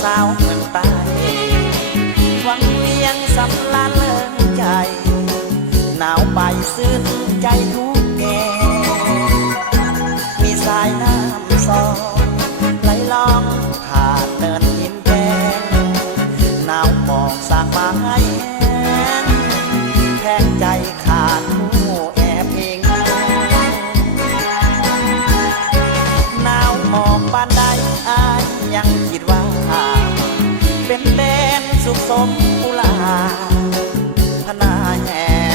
สาวเมืองใต้หวังเพียงสำลาญเลิงใจหนาวไปซึ้งใจทุกแก่มีสายน้ำซอไหลลองผ่านเนินหินแดงหนาวมองสากมาให้แทงใจขาดผู้แอบเองหนาวมองปานใดอายยังคิดว่าเป็นแดนสุขสมกุลาพนาแห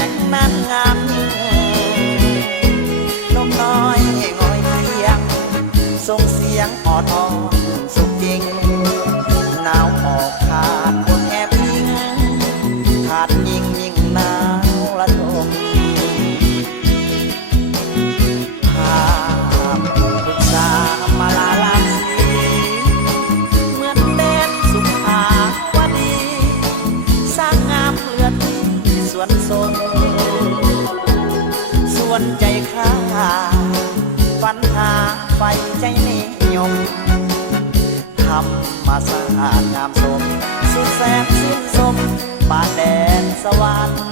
งนั้นงามลมน้อยงอยเคียงส่งเสียงอ่อนอ่อนสุขจริงหนาวหมอกขาดคนแอบยิงขาดยิงยิ่งหนาวละทมภาพปรึกษามาลาลาสีเหมือนแดนสุขาวดีสร้างงามเหลือที่สวนสนส่วนใจข้าฝันหาไฟใจนิยมธรรมศาสตร์งามสมสุดแสนสิ้นสมป่าแดนสวรรค์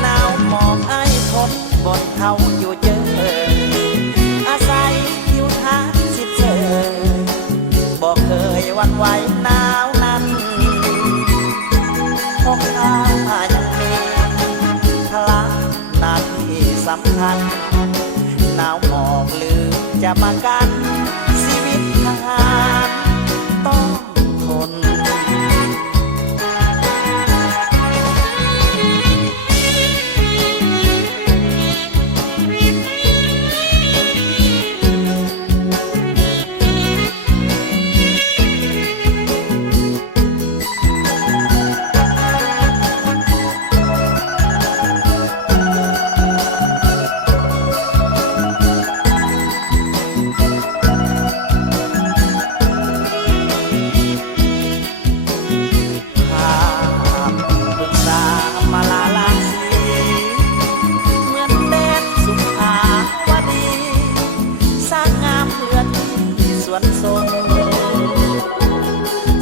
หนาวหมอกไอ้ทนบนเขาอยู่เจออาศัยทิวทัศน์สิบเชยบอกเคยวันไหวหนาวนั้นพวกข้ายังมีพลังหน้าที่สำคัญหนาวหมอกหรือจะมากันชีวิตทหารต้องทน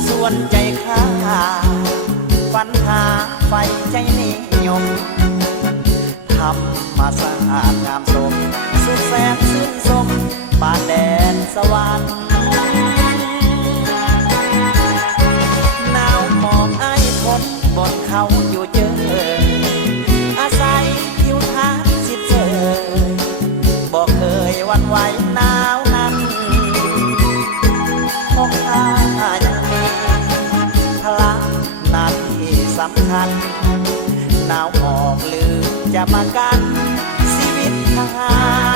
ส่วนใจข้าฝันหาไฟใจนิยมธรรมศาสตร์งามสมสุดแสนชื่นสมป่าแดนสวรรค์หนาวหมอกไอ้คนบนเขาอยู่เจออาศัยทิวทัศน์สิบเชยบอกเคยวันไหวหนาวนั้นพวกข้ายังมีพลังหน้าที่สำคัญหนาวหมอกหรือจะมากันชีวิตทหาร